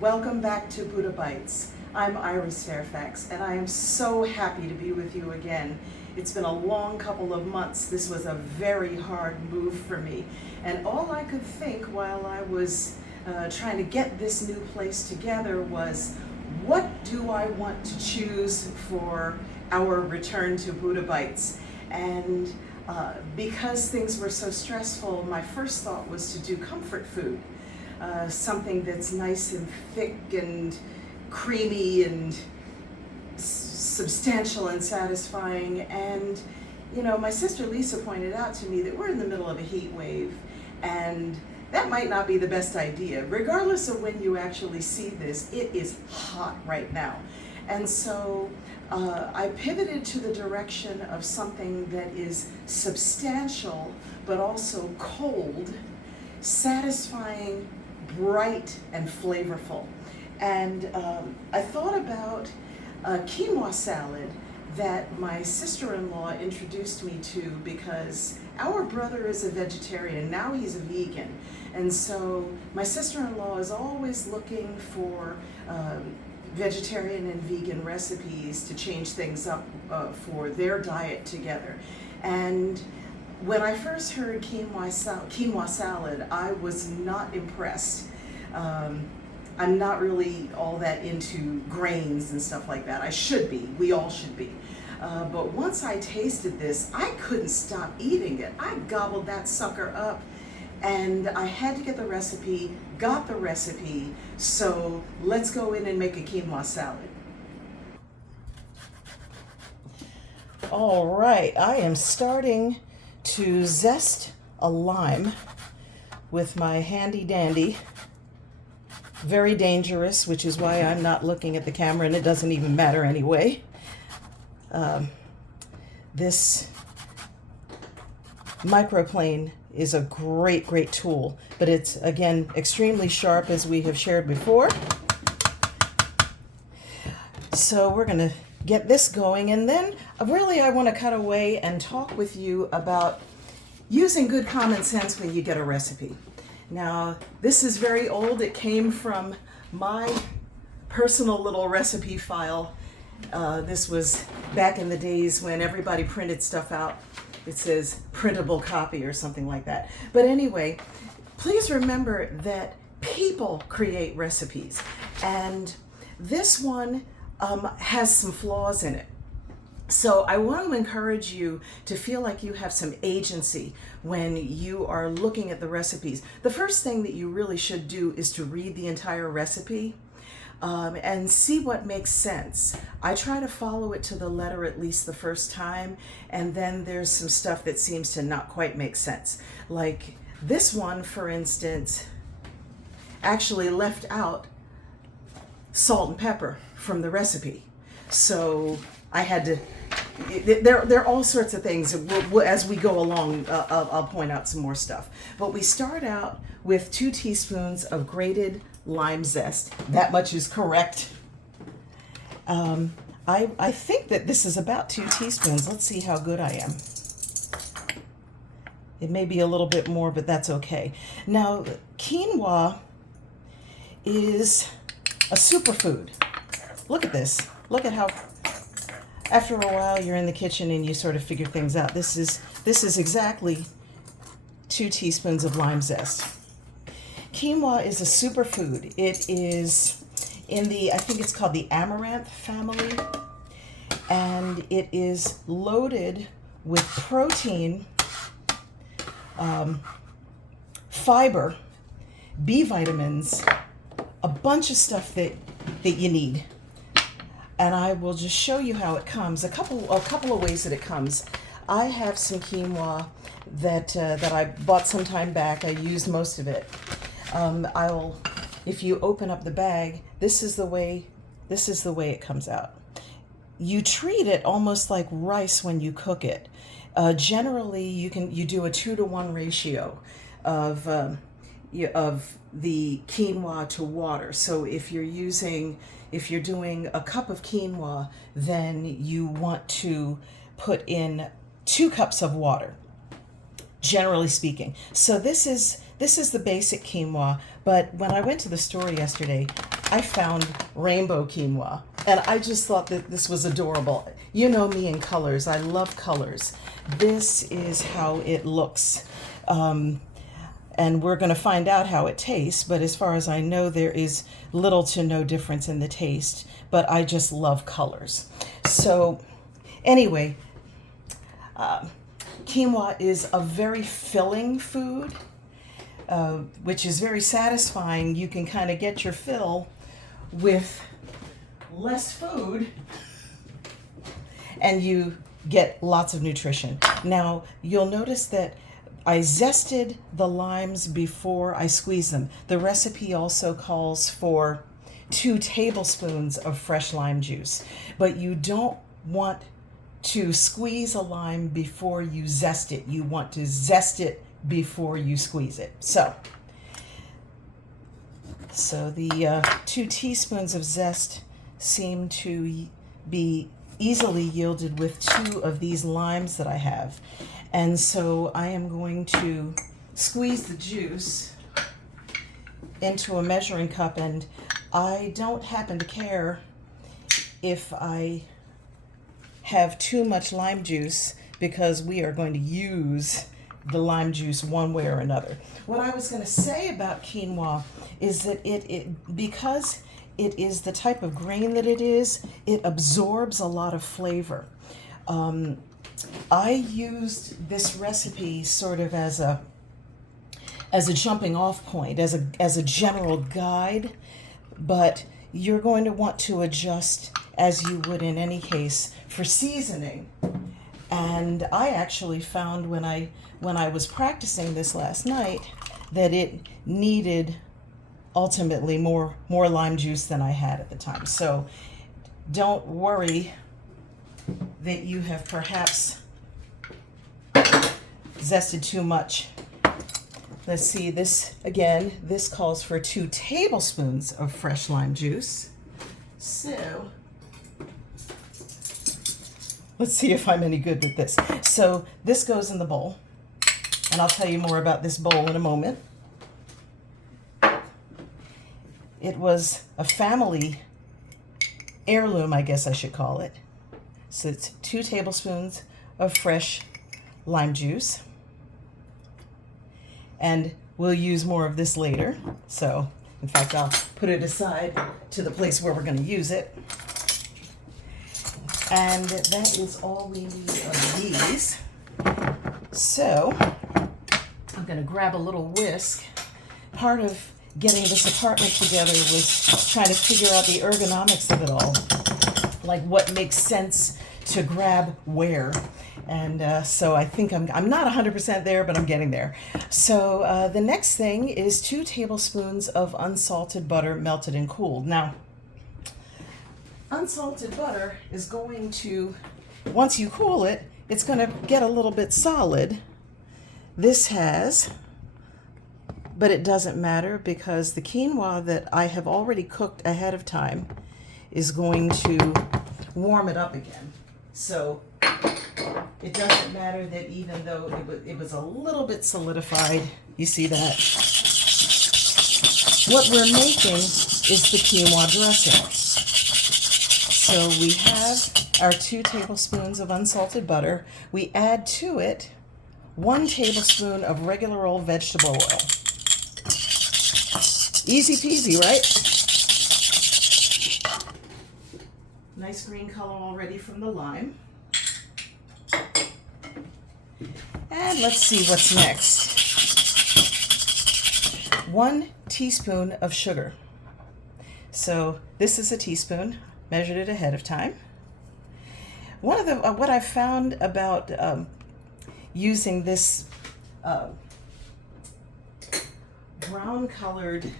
Welcome back to Buddha Bites. I'm Iris Fairfax, and I am so happy to be with you again. It's been a long couple of months. This was a very hard move for me, and all I could think while I was trying to get this new place together was, what do I want to choose for our return to Buddha Bites? And because things were so stressful, my first thought was to do comfort food. Something that's nice and thick and creamy and substantial and satisfying. And you know, my sister Lisa pointed out to me that we're in the middle of a heat wave, and that might not be the best idea. Regardless of when you actually see this, it is hot right now. And so I pivoted to the direction of something that is substantial but also cold, satisfying, bright, and flavorful. And I thought about a quinoa salad that my sister-in-law introduced me to, because our brother is a vegetarian, now he's a vegan. And so my sister-in-law is always looking for vegetarian and vegan recipes to change things up for their diet together. And when I first heard quinoa salad, I was not impressed. I'm not really all that into grains and stuff like that. I should be. We all should be. But once I tasted this, I couldn't stop eating it. I gobbled that sucker up, and I had to get the recipe, got the recipe, so let's go in and make a quinoa salad. All right, I am starting to zest a lime with my handy dandy. Very dangerous, which is why I'm not looking at the camera, and it doesn't even matter anyway. This microplane is a great tool, but it's, again, extremely sharp, as we have shared before. So we're going to get this going, and then really I want to cut away and talk with you about using good common sense when you get a recipe. Now, this is very old. It came from my personal little recipe file. This was back in the days when everybody printed stuff out. It says printable copy or something like that. But anyway, please remember that people create recipes, and this one has some flaws in it. So I want to encourage you to feel like you have some agency when you are looking at the recipes. The first thing that you really should do is to read the entire recipe and see what makes sense. I try to follow it to the letter at least the first time, and then there's some stuff that seems to not quite make sense. Like this one, for instance, actually left out salt and pepper from the recipe. So I had to, there are all sorts of things. As we go along, I'll point out some more stuff. But we start out with 2 teaspoons of grated lime zest. That much is correct. I think that this is about 2 teaspoons. Let's see how good I am. It may be a little bit more, but that's okay. Now, quinoa is a superfood. Look at this. Look at how, after a while, you're in the kitchen and you sort of figure things out. This is exactly 2 teaspoons of lime zest. Quinoa is a superfood. It is in the, I think it's called the amaranth family, and it is loaded with protein, fiber, B vitamins, a bunch of stuff that you need. And I will just show you how it comes. A couple of ways that it comes. I have some quinoa that I bought some time back. I used most of it. If you open up the bag, this is the way it comes out. You treat it almost like rice when you cook it. Generally, you do a 2-to-1 ratio of the quinoa to water. So if you're doing a cup of quinoa, then you want to put in 2 cups of water, generally speaking. So this is the basic quinoa, but when I went to the store yesterday, I found rainbow quinoa, and I just thought that this was adorable. You know me in colors. I love colors. This is how it looks. And we're going to find out how it tastes, but as far as I know, there is little to no difference in the taste, but I just love colors. So anyway, quinoa is a very filling food, which is very satisfying. You can kind of get your fill with less food, and you get lots of nutrition. Now, you'll notice that I zested the limes before I squeezed them. The recipe also calls for 2 tablespoons of fresh lime juice, but you don't want to squeeze a lime before you zest it. You want to zest it before you squeeze it. So the 2 teaspoons of zest seem to be easily yielded with 2 of these limes that I have. And so I am going to squeeze the juice into a measuring cup, and I don't happen to care if I have too much lime juice because we are going to use the lime juice one way or another. What I was going to say about quinoa is that because it is the type of grain that it is, it absorbs a lot of flavor. I used this recipe sort of as a jumping off point, as a general guide, but you're going to want to adjust as you would in any case for seasoning. And I actually found when I was practicing this last night that it needed ultimately more lime juice than I had at the time. So don't worry that you have perhaps zested too much. Let's see, this calls for 2 tablespoons of fresh lime juice. So let's see if I'm any good with this. So this goes in the bowl, and I'll tell you more about this bowl in a moment. It was a family heirloom, I guess I should call it. So it's 2 tablespoons of fresh lime juice. And we'll use more of this later. So, in fact, I'll put it aside to the place where we're going to use it. And that is all we need of these. So, I'm going to grab a little whisk. Part of getting this apartment together was trying to figure out the ergonomics of it all. Like what makes sense to grab where. And so I think I'm not 100% there, but I'm getting there. So the next thing is 2 tablespoons of unsalted butter melted and cooled. Now, unsalted butter is going to, once you cool it, it's going to get a little bit solid. This has, but it doesn't matter because the quinoa that I have already cooked ahead of time is going to warm it up again. So it doesn't matter that even though it was a little bit solidified, you see that? What we're making is the quinoa dressing. So we have our 2 tablespoons of unsalted butter. We add to it 1 tablespoon of regular old vegetable oil. Easy peasy, right? Nice green color already from the lime. And let's see what's next. 1 teaspoon of sugar. So this is a teaspoon, measured it ahead of time. One of the what I found about using this brown colored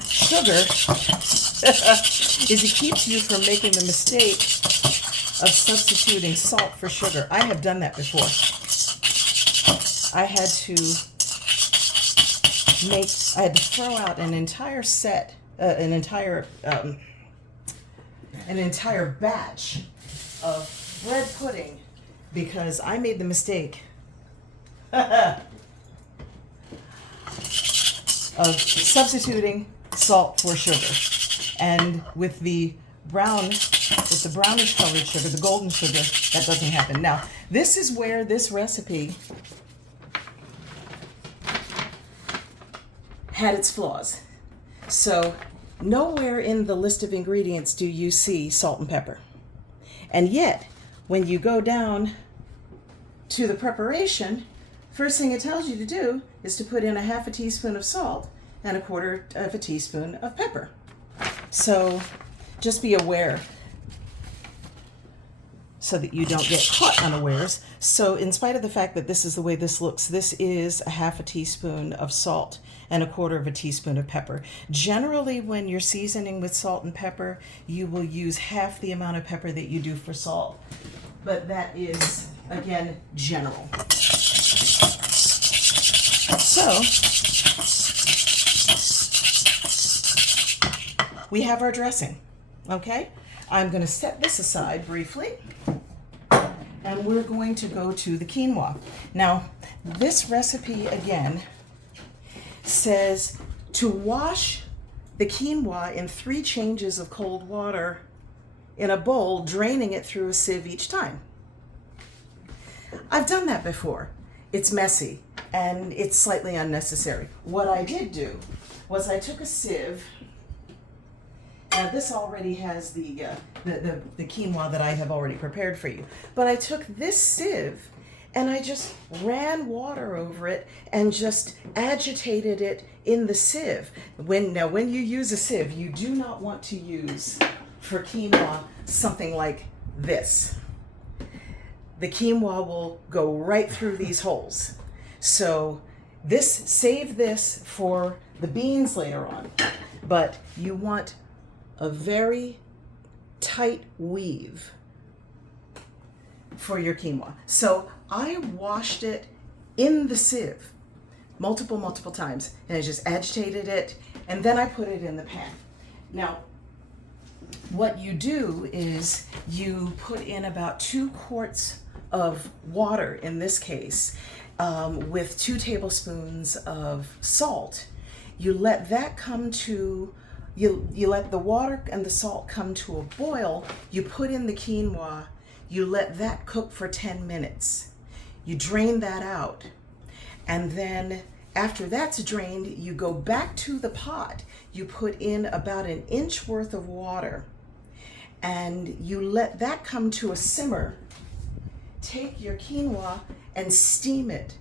sugar is it keeps you from making the mistake of substituting salt for sugar. I have done that before. I had to throw out an entire set, an entire batch of bread pudding because I made the mistake of substituting salt for sugar. And with the brownish colored sugar, the golden sugar, that doesn't happen. Now, this is where this recipe had its flaws. So nowhere in the list of ingredients do you see salt and pepper. And yet, when you go down to the preparation, first thing it tells you to do is to put in a half a teaspoon of salt and a quarter of a teaspoon of pepper. So just be aware so that you don't get caught unawares. So in spite of the fact that this is the way this looks, this is a half a teaspoon of salt and a quarter of a teaspoon of pepper. Generally, when you're seasoning with salt and pepper, you will use half the amount of pepper that you do for salt. But that is, again, general. So we have our dressing, okay? I'm going to set this aside briefly, and we're going to go to the quinoa. Now, this recipe, again, says to wash the quinoa in 3 changes of cold water in a bowl, draining it through a sieve each time. I've done that before. It's messy, and it's slightly unnecessary. What I did do was I took a sieve. Now this already has the quinoa that I have already prepared for you. But I took this sieve and I just ran water over it and just agitated it in the sieve. When you use a sieve, you do not want to use for quinoa something like this. The quinoa will go right through these holes. So save this for the beans later on. But you want a very tight weave for your quinoa. So I washed it in the sieve multiple times, and I just agitated it, and then I put it in the pan. Now, what you do is you put in about 2 quarts of water, in this case, with 2 tablespoons of salt. You let that come to You let the water and the salt come to a boil, you put in the quinoa, you let that cook for 10 minutes. You drain that out. And then after that's drained, you go back to the pot. You put in about 1 inch worth of water and you let that come to a simmer. Take your quinoa and steam it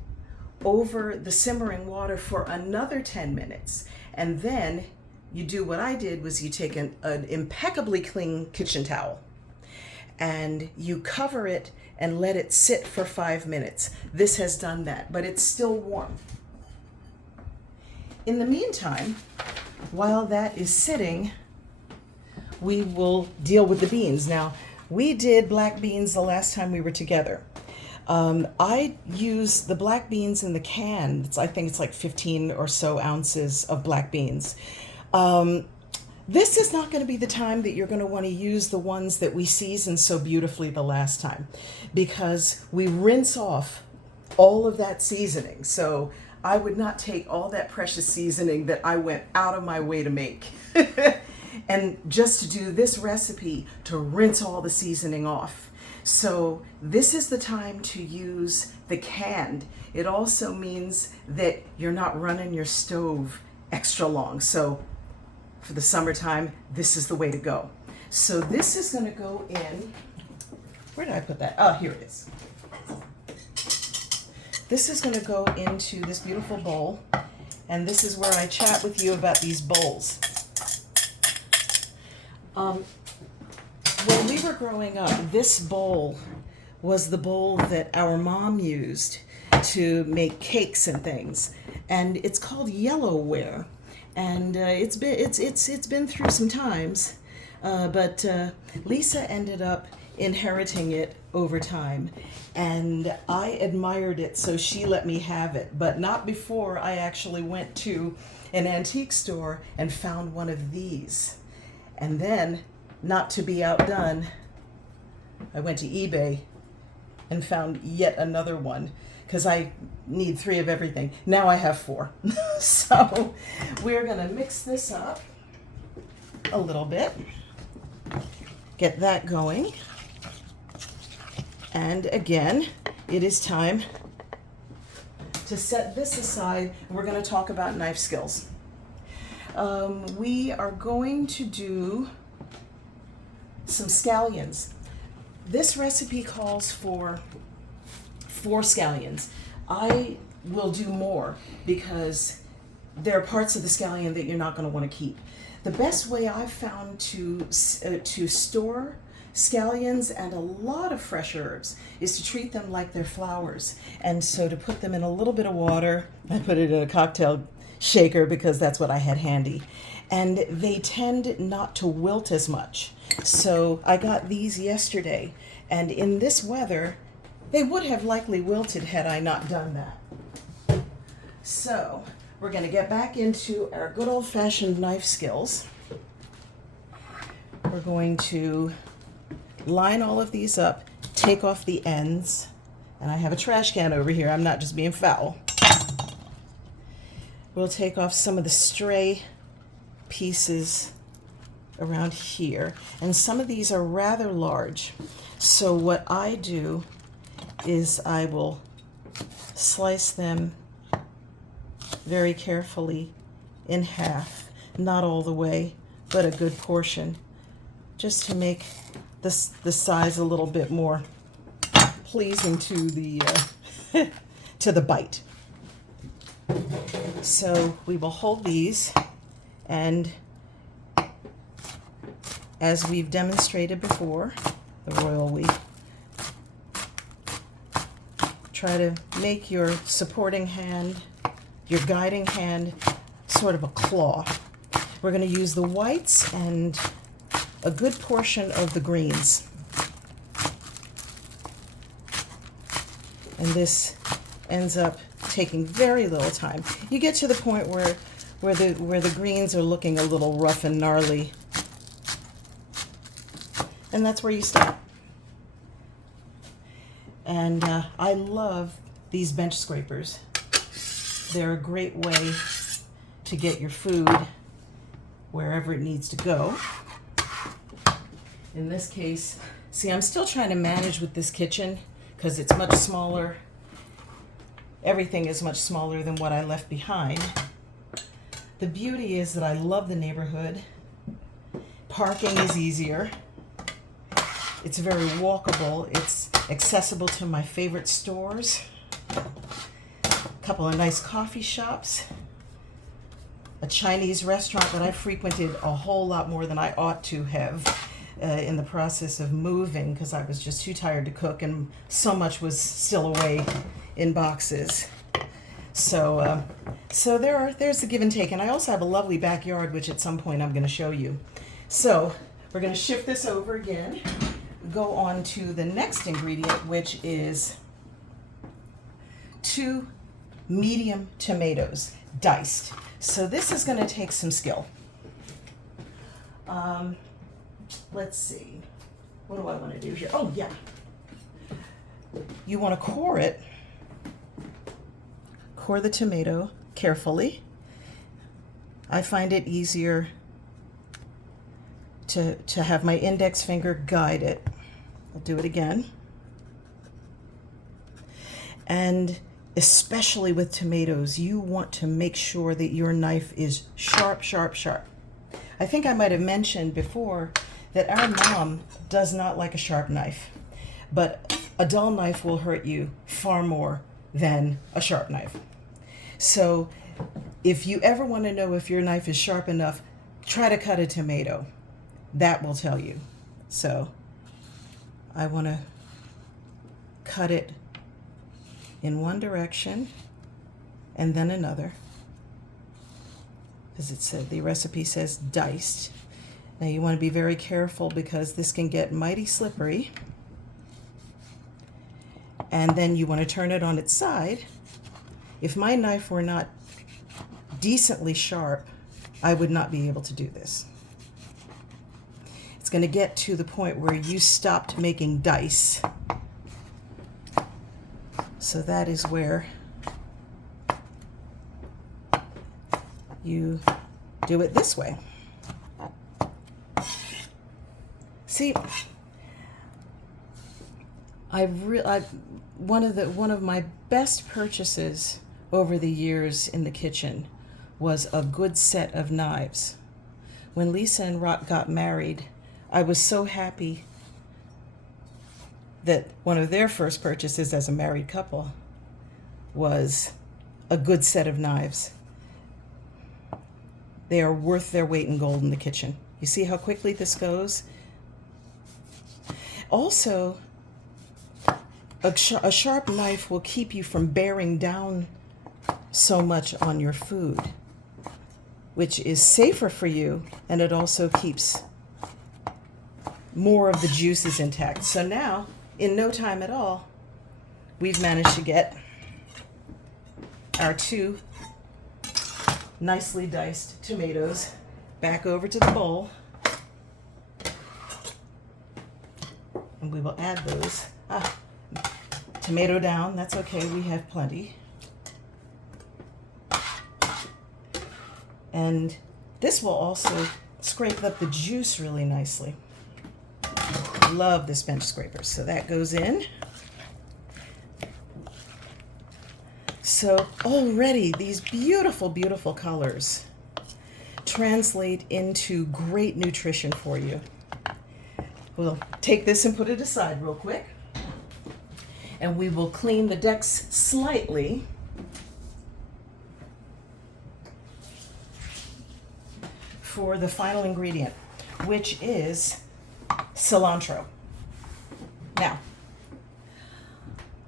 over the simmering water for another 10 minutes. And then you do what I did was you take an impeccably clean kitchen towel and you cover it and let it sit for 5 minutes. This has done that, but it's still warm. In the meantime, while that is sitting, we will deal with the beans. Now, we did black beans the last time we were together. I use the black beans in the can. I think it's like 15 or so ounces of black beans. This is not going to be the time that you're going to want to use the ones that we seasoned so beautifully the last time, because we rinse off all of that seasoning. So I would not take all that precious seasoning that I went out of my way to make and just to do this recipe to rinse all the seasoning off. So this is the time to use the canned. It also means that you're not running your stove extra long. So for the summertime, this is the way to go. So this is going to go in, where did I put that? Oh, here it is. This is going to go into this beautiful bowl, and this is where I chat with you about these bowls. When we were growing up, this bowl was the bowl that our mom used to make cakes and things, and it's called yellowware. And it's been through some times, but Lisa ended up inheriting it over time, and I admired it, so she let me have it, but not before I actually went to an antique store and found one of these. And then, not to be outdone, I went to eBay and found yet another one. because I need 3 of everything. Now I have 4. So we're gonna mix this up a little bit, get that going. And again, it is time to set this aside. We're going to talk about knife skills. We are going to do some scallions. This recipe calls for 4 scallions. I will do more because there are parts of the scallion that you're not going to want to keep. The best way I've found to store scallions and a lot of fresh herbs is to treat them like they're flowers. And so to put them in a little bit of water, I put it in a cocktail shaker because that's what I had handy. And they tend not to wilt as much. So I got these yesterday, and in this weather, they would have likely wilted had I not done that. So we're going to get back into our good old-fashioned knife skills. We're going to line all of these up, take off the ends, and I have a trash can over here. I'm not just being foul. We'll take off some of the stray pieces around here, and some of these are rather large. So what I do is I will slice them very carefully in half, not all the way, but a good portion, just to make the size a little bit more pleasing to the to the bite. So we will hold these, and as we've demonstrated before, the royal we, try to make your supporting hand, your guiding hand, sort of a claw. We're going to use the whites and a good portion of the greens. And this ends up taking very little time. You get to the point where the greens are looking a little rough and gnarly, and that's where you stop. And I love these bench scrapers. They're a great way to get your food wherever it needs to go. In this case, see, I'm still trying to manage with this kitchen because it's much smaller. Everything is much smaller than what I left behind. The beauty is that I love the neighborhood. Parking is easier. It's very walkable. It's accessible to my favorite stores. A couple of nice coffee shops. A Chinese restaurant that I frequented a whole lot more than I ought to have in the process of moving because I was just too tired to cook, and so much was still away in boxes. So there's the give and take. And I also have a lovely backyard, which at some point I'm going to show you. So we're going to shift this over again, go on to the next ingredient, which is 2 medium tomatoes, diced. So this is going to take some skill. Let's see. What do I want to do here? Oh, yeah. You want to core the tomato carefully. I find it easier to have my index finger guide it. I'll do it again. And especially with tomatoes, you want to make sure that your knife is sharp, sharp, sharp. I think I might have mentioned before that our mom does not like a sharp knife, but a dull knife will hurt you far more than a sharp knife. So if you ever want to know if your knife is sharp enough, try to cut a tomato. That will tell you. So I want to cut it in one direction and then another, because it said, the recipe says diced. Now you want to be very careful because this can get mighty slippery. And then you want to turn it on its side. If my knife were not decently sharp, I would not be able to do this. It's going to get to the point where you stopped making dice. So that is where you do it this way. See, one of my best purchases over the years in the kitchen was a good set of knives. When Lisa and Rock got married, I was so happy that one of their first purchases as a married couple was a good set of knives. They are worth their weight in gold in the kitchen. You see how quickly this goes? Also, a sharp knife will keep you from bearing down so much on your food, which is safer for you, and it also keeps more of the juices intact. So now, in no time at all, we've managed to get our 2 nicely diced tomatoes back over to the bowl. And we will add those. Tomato down, that's okay, we have plenty. And this will also scrape up the juice really nicely. Love this bench scraper. So that goes in. So already these beautiful, beautiful colors translate into great nutrition for you. We'll take this and put it aside real quick. And we will clean the decks slightly. For the final ingredient, which is cilantro. Now,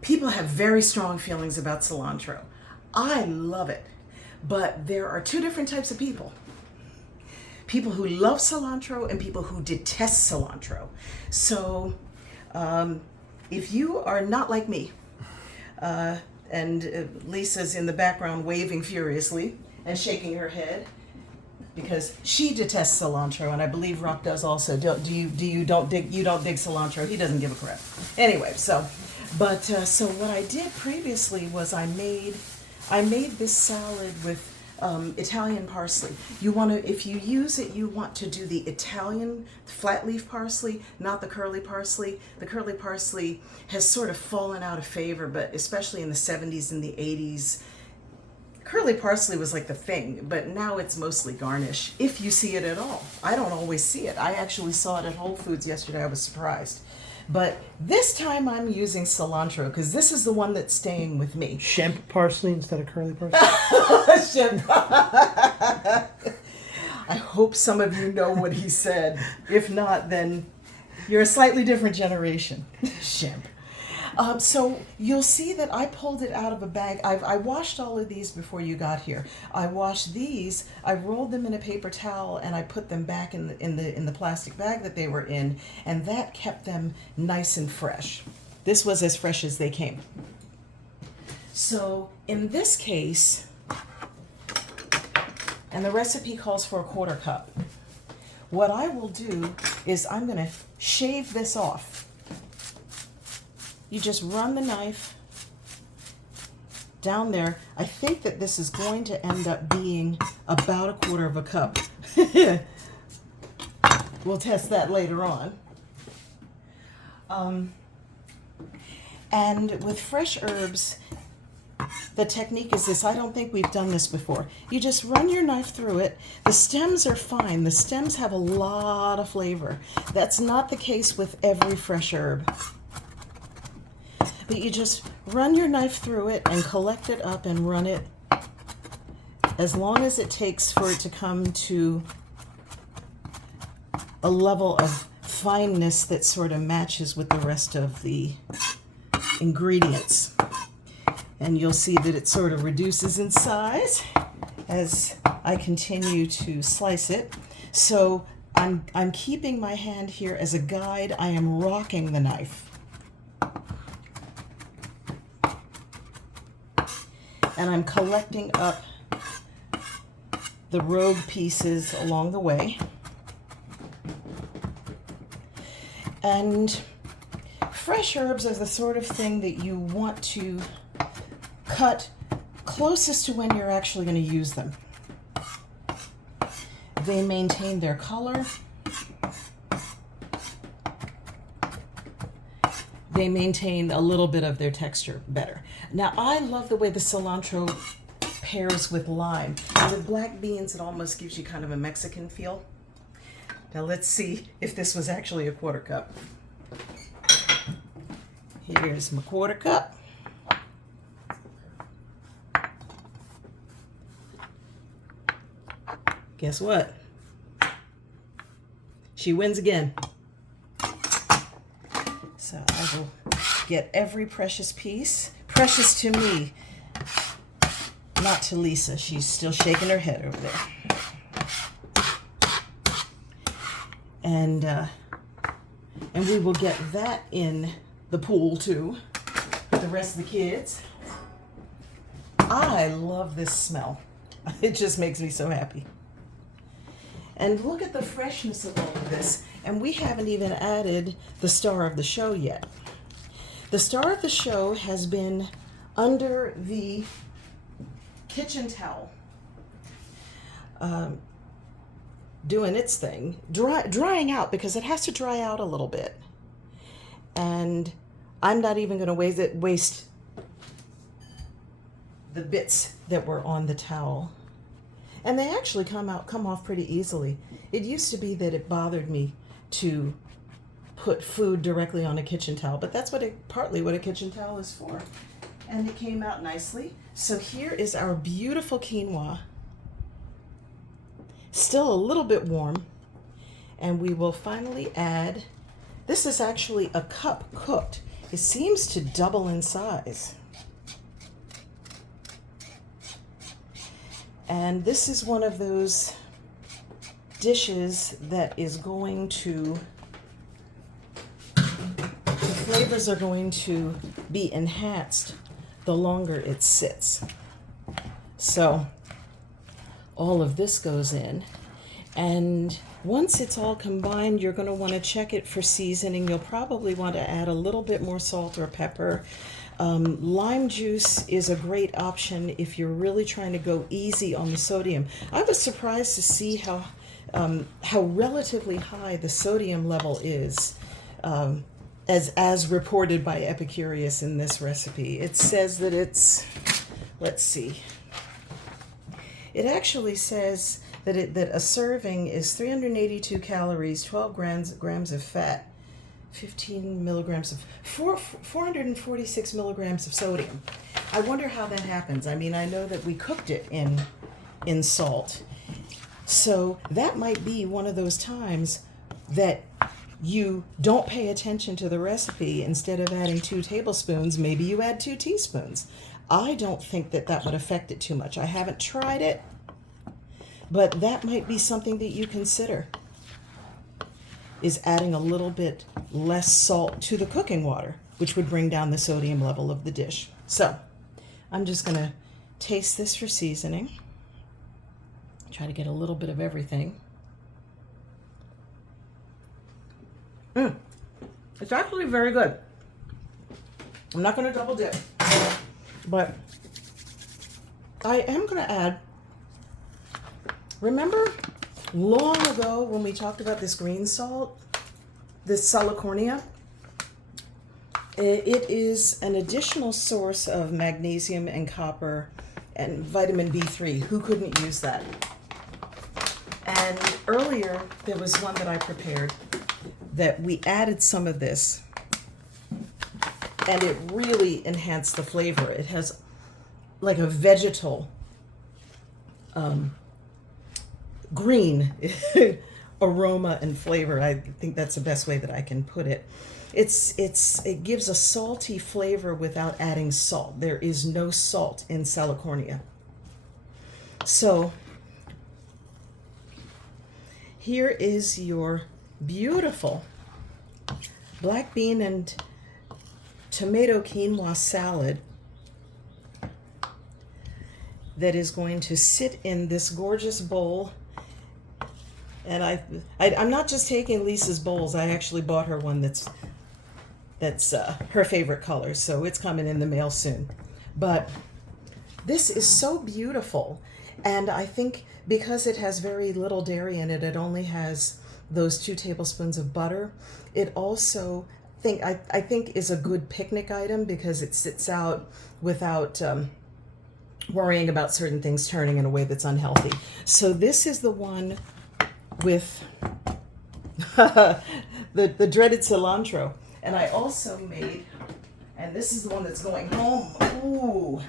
people have very strong feelings about cilantro. I love it, but there are 2 different types of people. People who love cilantro and people who detest cilantro. So if you are not like me, and Lisa's in the background waving furiously and shaking her head, because she detests cilantro, and I believe Rock does also. You don't dig cilantro? He doesn't give a crap. Anyway, so what I did previously was I made this salad with Italian parsley. If you use it, you want to do the Italian flat leaf parsley, not the curly parsley. The curly parsley has sort of fallen out of favor, but especially in the 70s and the 80s. Curly parsley was like the thing, but now it's mostly garnish, if you see it at all. I don't always see it. I actually saw it at Whole Foods yesterday. I was surprised. But this time I'm using cilantro because this is the one that's staying with me. Shemp parsley instead of curly parsley? Shemp. I hope some of you know what he said. If not, then you're a slightly different generation. Shemp. So you'll see that I pulled it out of a bag. I washed all of these before you got here. I washed these, I rolled them in a paper towel, and I put them back in the plastic bag that they were in, and that kept them nice and fresh. This was as fresh as they came. So in this case, and the recipe calls for 1/4 cup, what I will do is I'm going to shave this off. You just run the knife down there. I think that this is going to end up being about 1/4 cup. We'll test that later on. And with fresh herbs, the technique is this. I don't think we've done this before. You just run your knife through it. The stems are fine. The stems have a lot of flavor. That's not the case with every fresh herb. But you just run your knife through it and collect it up and run it as long as it takes for it to come to a level of fineness that sort of matches with the rest of the ingredients. And you'll see that it sort of reduces in size as I continue to slice it. So I'm keeping my hand here as a guide. I am rocking the knife. And I'm collecting up the rogue pieces along the way. And fresh herbs are the sort of thing that you want to cut closest to when you're actually going to use them. They maintain their color. They maintain a little bit of their texture better. Now, I love the way the cilantro pairs with lime. And with black beans, it almost gives you kind of a Mexican feel. Now, let's see if this was actually a quarter cup. Here's my quarter cup. Guess what? She wins again. So I will get every precious piece. Precious to me, not to Lisa. She's still shaking her head over there. And we will get that in the pool too with the rest of the kids. I love this smell. It just makes me so happy. And look at the freshness of all of this. And we haven't even added the star of the show yet. The star of the show has been under the kitchen towel, doing its thing, drying out, because it has to dry out a little bit. And I'm not even going to waste the bits that were on the towel. And they actually come off pretty easily. It used to be that it bothered me to put food directly on a kitchen towel, but that's partly what a kitchen towel is for. And it came out nicely. So here is our beautiful quinoa. Still a little bit warm. And we will finally add, this is actually a cup cooked. It seems to double in size. And this is one of those dishes that is going to, the flavors are going to be enhanced the longer it sits. So all of this goes in, and once it's all combined, you're going to want to check it for seasoning. You'll probably want to add a little bit more salt or pepper. Lime juice is a great option if you're really trying to go easy on the sodium. I was surprised to see how relatively high the sodium level is, as reported by Epicurious in this recipe. It says that it's, let's see, it actually says that a serving is 382 calories, 12 grams of fat, 15 milligrams of 446 milligrams of sodium. I wonder how that happens. I mean, I know that we cooked it in salt. So that might be one of those times that you don't pay attention to the recipe. Instead of adding 2 tablespoons, maybe you add 2 teaspoons. I don't think that would affect it too much. I haven't tried it, but that might be something that you consider, is adding a little bit less salt to the cooking water, which would bring down the sodium level of the dish. So I'm just going to taste this for seasoning. Try to get a little bit of everything. It's actually very good. I'm not going to double dip, but I am going to add, remember long ago when we talked about this green salt, this salicornia? It is an additional source of magnesium and copper and vitamin B3. Who couldn't use that? And earlier there was one that I prepared that we added some of this, and it really enhanced the flavor. It has like a vegetal green aroma and flavor. I think that's the best way that I can put it. It gives a salty flavor without adding salt. There is no salt in salicornia. So here is your beautiful black bean and tomato quinoa salad that is going to sit in this gorgeous bowl. And I'm not just taking Lisa's bowls. I actually bought her one that's her favorite color, so it's coming in the mail soon. But This is so beautiful. And I think because it has very little dairy in it, it only has those 2 tablespoons of butter. It also I think is a good picnic item because it sits out without worrying about certain things turning in a way that's unhealthy. So this is the one with the dreaded cilantro. And I also made, and this is the one that's going home. Ooh.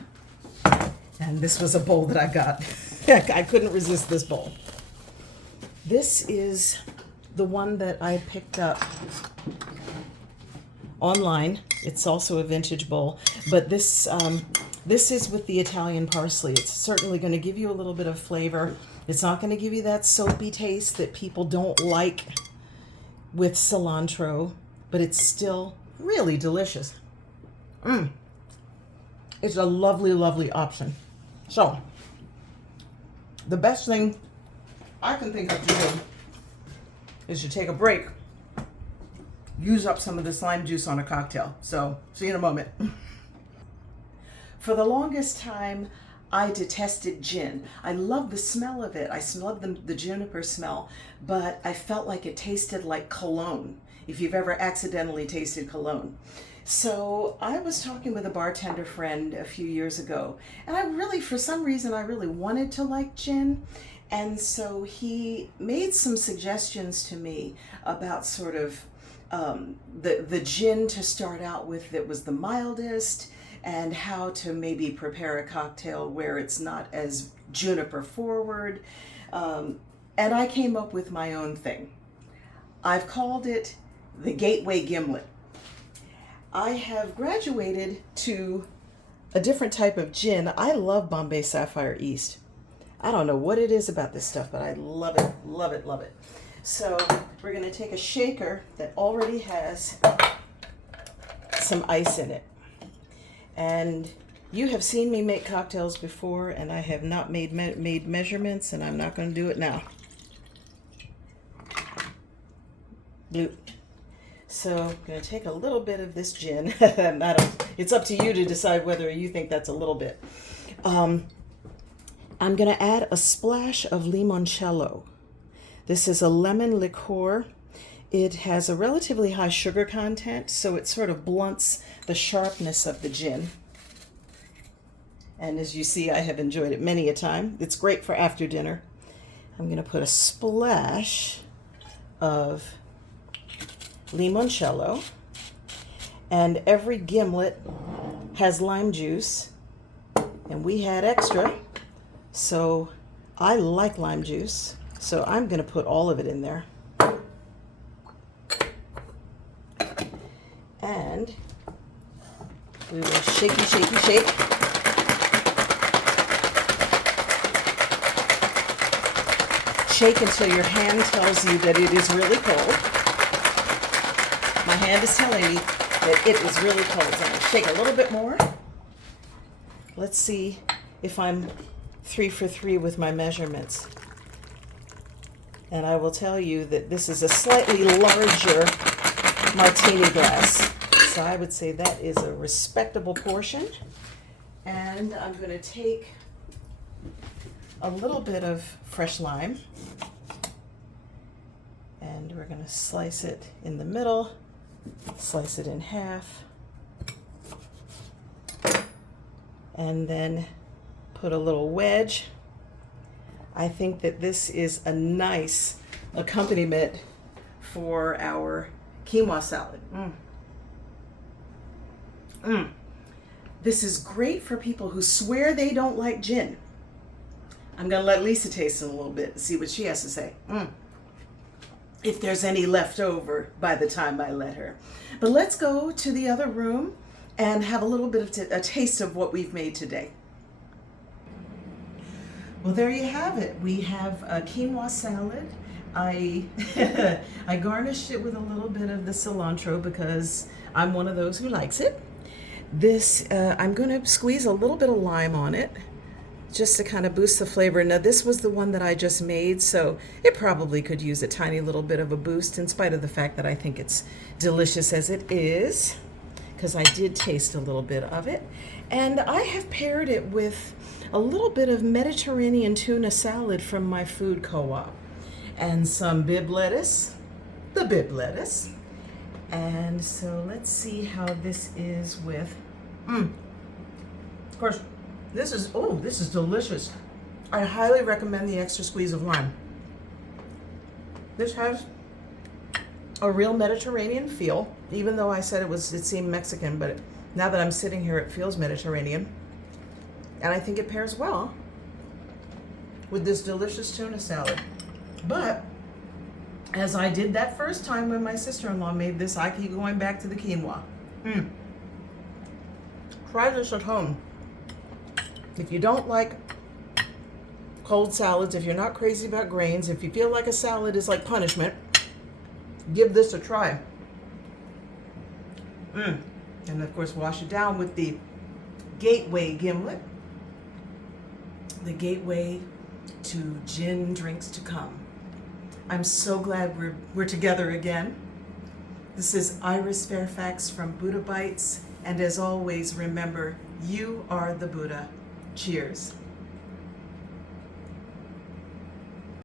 And this was a bowl that I got. I couldn't resist this bowl. This is the one that I picked up online. It's also a vintage bowl, but this is with the Italian parsley. It's certainly going to give you a little bit of flavor. It's not going to give you that soapy taste that people don't like with cilantro, but it's still really delicious. It's a lovely, lovely option. So, the best thing I can think of to do is to take a break, use up some of this lime juice on a cocktail. So, see you in a moment. For the longest time, I detested gin. I love the smell of it. I love the juniper smell, but I felt like it tasted like cologne, if you've ever accidentally tasted cologne. So I was talking with a bartender friend a few years ago, and for some reason, I really wanted to like gin. And so he made some suggestions to me about sort of the gin to start out with that was the mildest, and how to maybe prepare a cocktail where it's not as juniper forward. And I came up with my own thing. I've called it the Gateway Gimlet. I have graduated to a different type of gin. I love Bombay Sapphire East. I don't know what it is about this stuff, but I love it, love it, love it. So we're gonna take a shaker that already has some ice in it. And you have seen me make cocktails before, and I have not made measurements, and I'm not going to do it now. So I'm going to take a little bit of this gin. It's up to you to decide whether you think that's a little bit. I'm going to add a splash of limoncello. This is a lemon liqueur. It has a relatively high sugar content, so it sort of blunts the sharpness of the gin. And as you see, I have enjoyed it many a time. It's great for after dinner. I'm going to put a splash of limoncello, and every gimlet has lime juice, and we had extra, so I like lime juice, so I'm going to put all of it in there. And we will shakey, shakey, shake. Shake until your hand tells you that it is really cold. My hand is telling me that it is really cold. So I'm going to shake a little bit more. Let's see if I'm 3 for 3 with my measurements. And I will tell you that this is a slightly larger martini glass. So I would say that is a respectable portion. And I'm going to take a little bit of fresh lime, and we're going to slice it in the middle, slice it in half, and then put a little wedge. I think that this is a nice accompaniment for our quinoa salad. This is great for people who swear they don't like gin. I'm going to let Lisa taste it a little bit and see what she has to say. If there's any left over by the time I let her. But let's go to the other room and have a little bit of a taste of what we've made today. Well, there you have it. We have a quinoa salad. I garnished it with a little bit of the cilantro because I'm one of those who likes it. This, I'm going to squeeze a little bit of lime on it just to kind of boost the flavor. Now, this was the one that I just made, so it probably could use a tiny little bit of a boost in spite of the fact that I think it's delicious as it is. because I did taste a little bit of it. And I have paired it with a little bit of Mediterranean tuna salad from my food co-op, and some Bib lettuce, the Bib lettuce. And so let's see how this is with, of course, this is delicious. I highly recommend the extra squeeze of lime. This has a real Mediterranean feel, even though I said it seemed Mexican, but now that I'm sitting here, it feels Mediterranean. And I think it pairs well with this delicious tuna salad. But as I did that first time when my sister-in-law made this, I keep going back to the quinoa. Try this at home. If you don't like cold salads, if you're not crazy about grains, if you feel like a salad is like punishment, give this a try. And of course, wash it down with the gateway gimlet, the gateway to gin drinks to come. I'm so glad we're together again. This is Iris Fairfax from Buddha Bites, and as always, remember, you are the Buddha. Cheers.